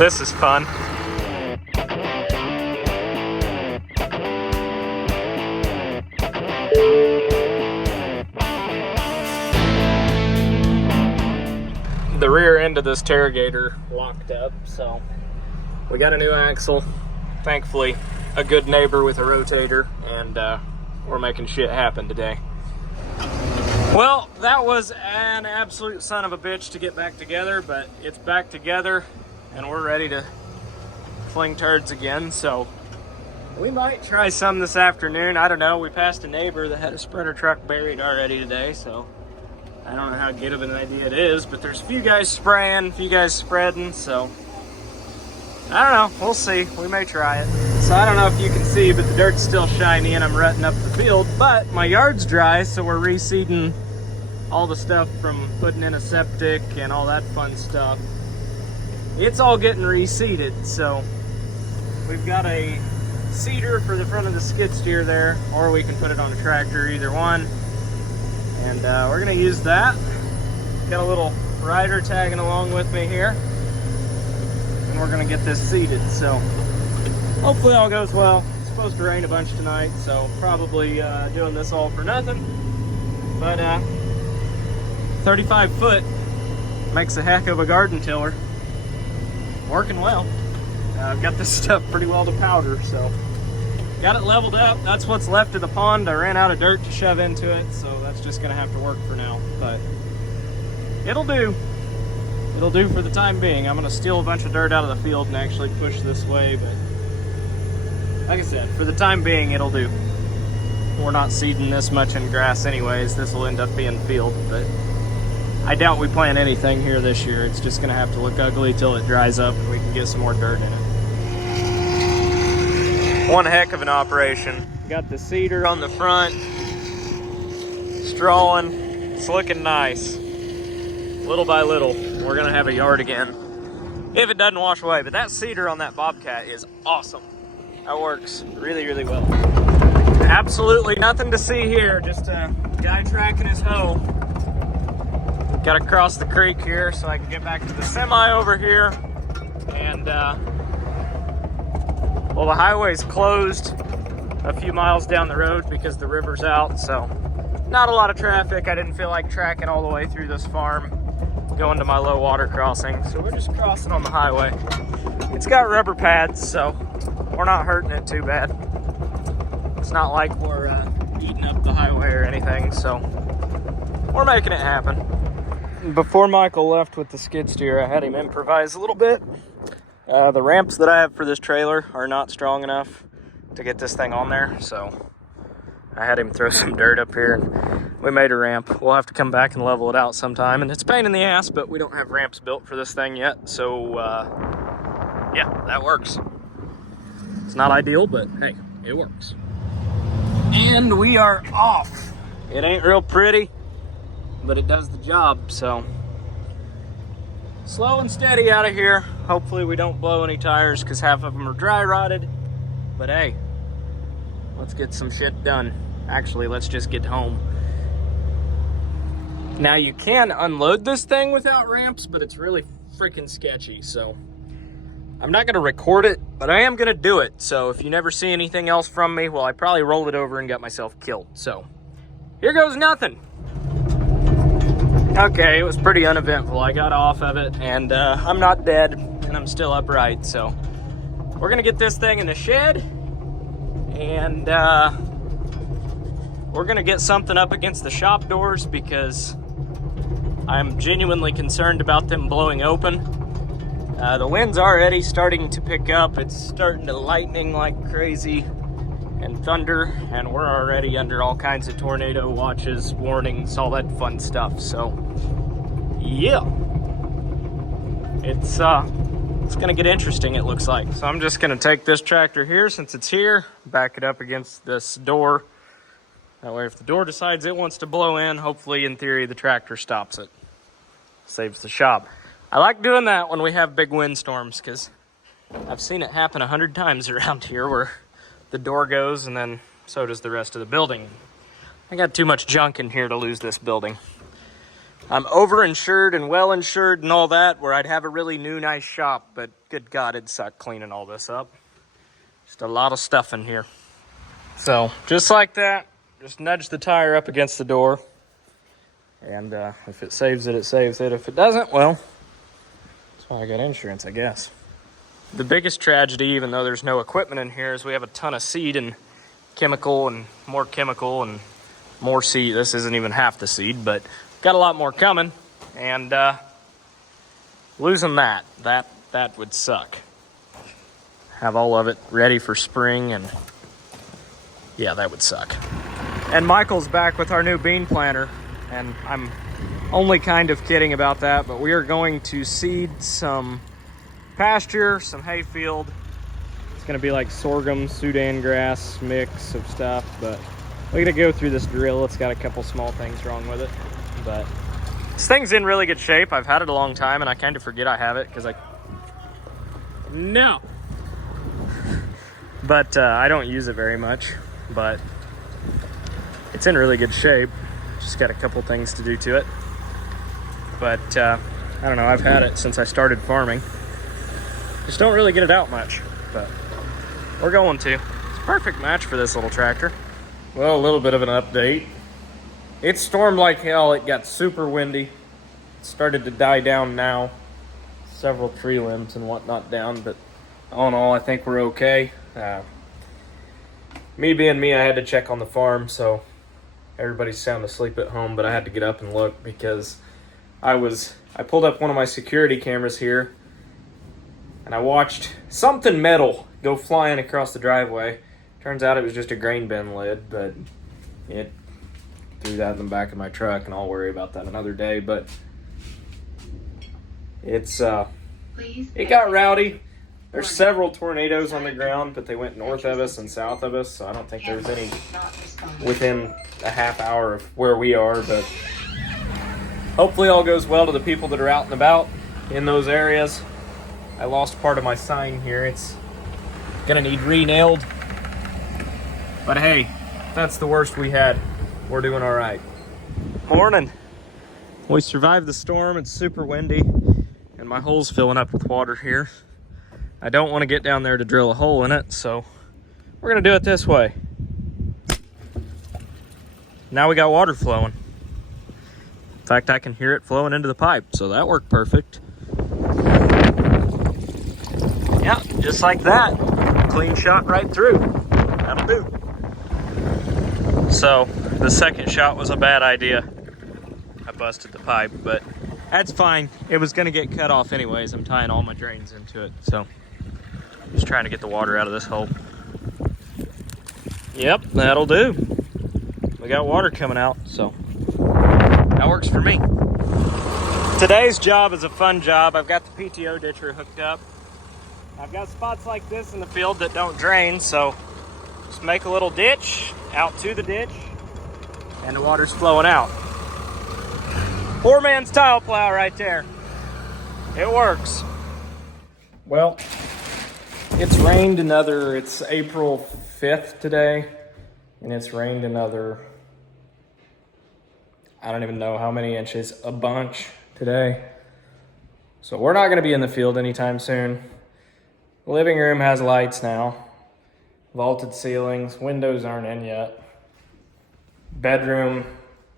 This is fun. The rear end of this Targator locked up, so we got a new axle. Thankfully, a good neighbor with a rotator, and we're making shit happen today. Well, that was an absolute son of a bitch to get back together, but it's back together, and we're ready to fling turds again, so we might try some this afternoon. I don't know, we passed a neighbor that had a spreader truck buried already today, so I don't know how good of an idea it is, but there's a few guys spraying, a few guys spreading, so I don't know, we'll see. We may try it. So I don't know if you can see, but the dirt's still shiny and I'm rutting up the field, but my yard's dry, so we're reseeding all the stuff from putting in a septic and all that fun stuff. It's all getting reseeded, so we've got a seeder for the front of the skid steer there, or we can put it on a tractor, either one. And we're gonna use that. Got a little rider tagging along with me here. And we're gonna get this seeded, so hopefully all goes well. It's supposed to rain a bunch tonight, so probably doing this all for nothing. But 35 foot makes a heck of a garden tiller. Working well. I've got this stuff pretty well to powder, so got it leveled up. That's what's left of the pond. I ran out of dirt to shove into it, so that's just gonna have to work for now, but it'll do. It'll do for the time being. I'm gonna steal a bunch of dirt out of the field and actually push this way, but like I said, for the time being, it'll do. We're not seeding this much in grass anyways. This will end up being field, but I doubt we plant anything here this year. It's just gonna have to look ugly till it dries up and we can get some more dirt in it. One heck of an operation. Got the seeder on the front, strawing. It's looking nice. Little by little, we're gonna have a yard again, if it doesn't wash away. But that seeder on that Bobcat is awesome. That works really, really well. Absolutely nothing to see here, just a guy tracking his hoe. Gotta cross the creek here so I can get back to the semi over here. And well, the highway's closed a few miles down the road because the river's out, so not a lot of traffic. I didn't feel like tracking all the way through this farm, going to my low water crossing, so we're just crossing on the highway. It's got rubber pads, so we're not hurting it too bad. It's not like we're eating up the highway or anything, so we're making it happen. Before Michael left with the skid steer, I had him improvise a little bit. The ramps that I have for this trailer are not strong enough to get this thing on there, so I had him throw some dirt up here and we made a ramp. We'll have to come back and level it out sometime, and it's a pain in the ass, but we don't have ramps built for this thing yet, so yeah, that works. It's not ideal, but hey, it works. And we are off. It ain't real pretty, but it does the job, so slow and steady out of here. Hopefully we don't blow any tires because half of them are dry rotted, but hey, let's get some shit done. Actually, let's just get home. Now you can unload this thing without ramps, but it's really freaking sketchy, so I'm not gonna record it, but I am gonna do it. So if you never see anything else from me, well, I probably rolled it over and got myself killed. So here goes nothing. Okay, it was pretty uneventful. I got off of it, and I'm not dead, and I'm still upright. So we're gonna get this thing in the shed, and we're gonna get something up against the shop doors because I'm genuinely concerned about them blowing open. The wind's already starting to pick up. It's starting to lightning like crazy and thunder, and we're already under all kinds of tornado watches, warnings, all that fun stuff. So yeah, it's gonna get interesting, it looks like. So I'm just gonna take this tractor here, since it's here, back it up against this door. That way if the door decides it wants to blow in, hopefully in theory the tractor stops it. Saves the shop. I like doing that when we have big windstorms, because I've seen it happen 100 times around here where the door goes and then so does the rest of the building. I got too much junk in here to lose this building. I'm overinsured and well insured and all that, where I'd have a really new, nice shop, but good God, it'd suck cleaning all this up. Just a lot of stuff in here. So, just like that, just nudge the tire up against the door. And if it saves it, it saves it. If it doesn't, well, that's why I got insurance, I guess. The biggest tragedy, even though there's no equipment in here, is we have a ton of seed and chemical and more seed. This isn't even half the seed, but got a lot more coming, and losing that would suck. Have all of it ready for spring, and yeah, that would suck. And Michael's back with our new bean planter, and I'm only kind of kidding about that, but we are going to seed some pasture, some hayfield. It's gonna be like sorghum, Sudan grass mix of stuff, but we're gonna go through this drill. It's got a couple small things wrong with it, but this thing's in really good shape. I've had it a long time, and I kind of forget I have it because but I don't use it very much, but it's in really good shape. Just got a couple things to do to it, but I don't know, I've had it since I started farming. Just don't really get it out much, but we're going to. It's a perfect match for this little tractor. Well, a little bit of an update. It stormed like hell. It got super windy. It started to die down now. Several tree limbs and whatnot down, but all in all, I think we're okay. Me being me, I had to check on the farm, so everybody's sound asleep at home, but I had to get up and look because I pulled up one of my security cameras here, and I watched something metal go flying across the driveway. Turns out it was just a grain bin lid, but it threw that in the back of my truck, and I'll worry about that another day. But it got rowdy. There's several tornadoes on the ground, but they went north of us and south of us, so I don't think there was any within a half hour of where we are, but hopefully all goes well to the people that are out and about in those areas. I lost part of my sign here. It's gonna need re-nailed. But hey, that's the worst we had. We're doing all right. Morning. We survived the storm. It's super windy, and my hole's filling up with water here. I don't want to get down there to drill a hole in it, so we're gonna do it this way. Now we got water flowing. In fact, I can hear it flowing into the pipe, so that worked perfect. Yeah, just like that. Clean shot right through. That'll do. So, the second shot was a bad idea. I busted the pipe, but that's fine. It was gonna get cut off anyways. I'm tying all my drains into it, so just trying to get the water out of this hole. Yep, that'll do. We got water coming out, so that works for me. Today's job is a fun job. I've got the PTO ditcher hooked up. I've got spots like this in the field that don't drain, so just make a little ditch out to the ditch, and the water's flowing out. Poor man's tile plow right there. It works. Well, it's rained it's April 5th today, and it's rained another, I don't even know how many inches, a bunch today. So we're not gonna be in the field anytime soon. The living room has lights now, vaulted ceilings, windows aren't in yet. Bedroom,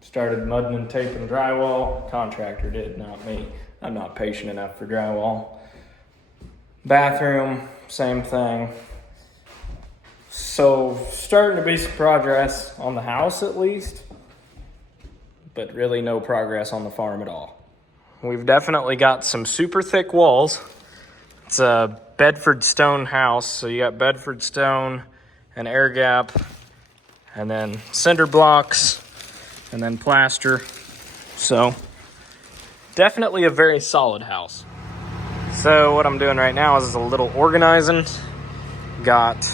started mudding and taping drywall. Contractor did, not me. I'm not patient enough for drywall. Bathroom, same thing. So starting to be some progress on the house at least, but really no progress on the farm at all. We've definitely got some super thick walls. It's a Bedford stone house, so you got Bedford stone, an air gap, and then cinder blocks, and then plaster. So definitely a very solid house. So what I'm doing right now is a little organizing. Got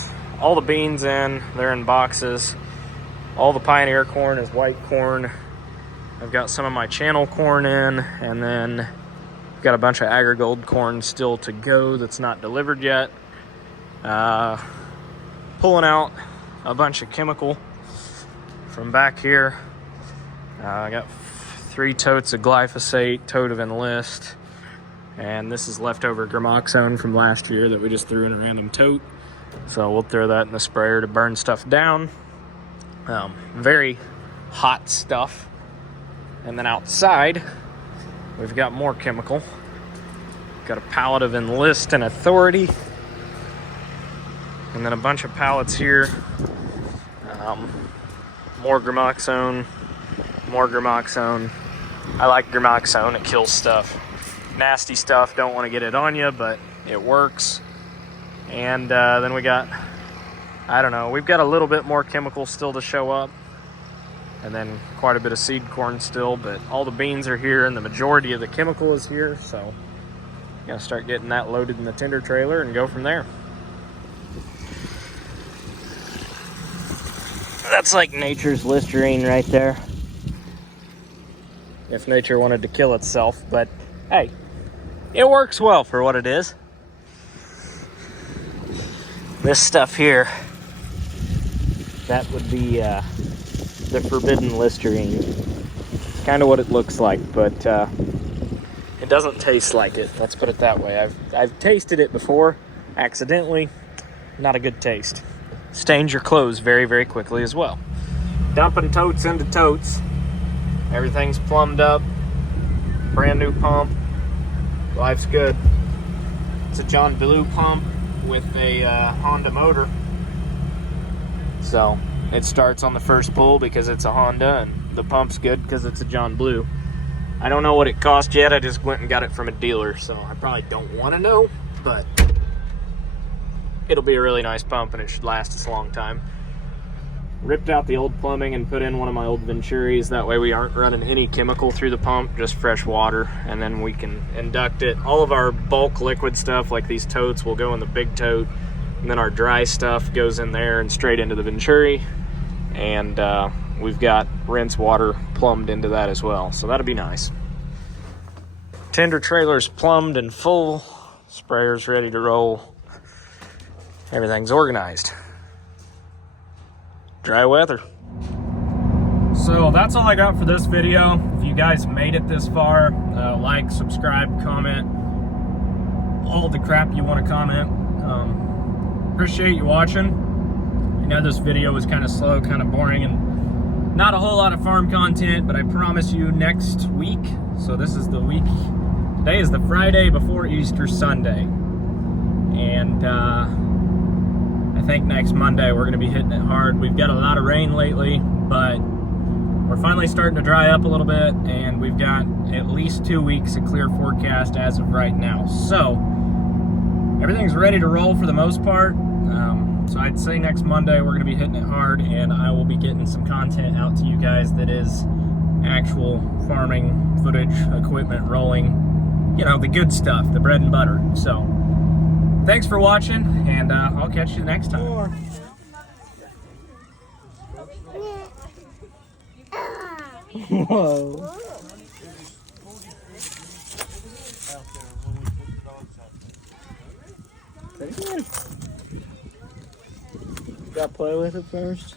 all the beans in, they're in boxes. All the Pioneer corn is white corn. I've got some of my channel corn in, and then I've got a bunch of Agrigold corn still to go that's not delivered yet. Pulling out a bunch of chemical from back here. I got 3 totes of glyphosate, tote of Enlist, and this is leftover gramoxone from last year that we just threw in a random tote. So we'll throw that in the sprayer to burn stuff down. Very hot stuff. And then outside, we've got more chemical. Got a pallet of Enlist and Authority. And then a bunch of pallets here. More gramoxone. More gramoxone. I like gramoxone, it kills stuff. Nasty stuff, don't want to get it on you, but it works. And then we got, I don't know, we've got a little bit more chemical still to show up. And then quite a bit of seed corn still, but all the beans are here and the majority of the chemical is here. So gotta start getting that loaded in the tender trailer and go from there. That's like nature's Listerine right there. If nature wanted to kill itself, but hey, it works well for what it is. This stuff here, that would be the forbidden Listerine. Kind of what it looks like, but it doesn't taste like it. Let's put it that way. I've tasted it before, accidentally. Not a good taste. Stains your clothes very, very quickly as well. Dumping totes into totes. Everything's plumbed up. Brand new pump. Life's good. It's a John Blue pump with a Honda motor. So it starts on the first pull because it's a Honda, and the pump's good because it's a John Blue. I don't know what it cost yet. I just went and got it from a dealer, so I probably don't want to know, but it'll be a really nice pump and it should last us a long time. Ripped out the old plumbing and put in one of my old Venturis. That way we aren't running any chemical through the pump, just fresh water, and then we can induct it. All of our bulk liquid stuff, like these totes, will go in the big tote, and then our dry stuff goes in there and straight into the Venturi, and we've got rinse water plumbed into that as well, so that'll be nice. Tender trailer's plumbed and full, sprayer's ready to roll. Everything's organized. Dry weather. So that's all I got for this video. If you guys made it this far, like, subscribe, comment, all the crap you want to comment. Appreciate you watching. I know this video was kind of slow, kind of boring, and not a whole lot of farm content, but I promise you next week. So this is the week. Today is the Friday before Easter Sunday. And I think next Monday we're going to be hitting it hard. We've got a lot of rain lately, but we're finally starting to dry up a little bit, and we've got at least 2 weeks of clear forecast as of right now. So everything's ready to roll for the most part. So I'd say next Monday we're going to be hitting it hard, and I will be getting some content out to you guys that is actual farming footage, equipment rolling, you know, the good stuff, the bread and butter. So thanks for watching, and I'll catch you next time. Whoa. Pretty good. Gotta play with it first.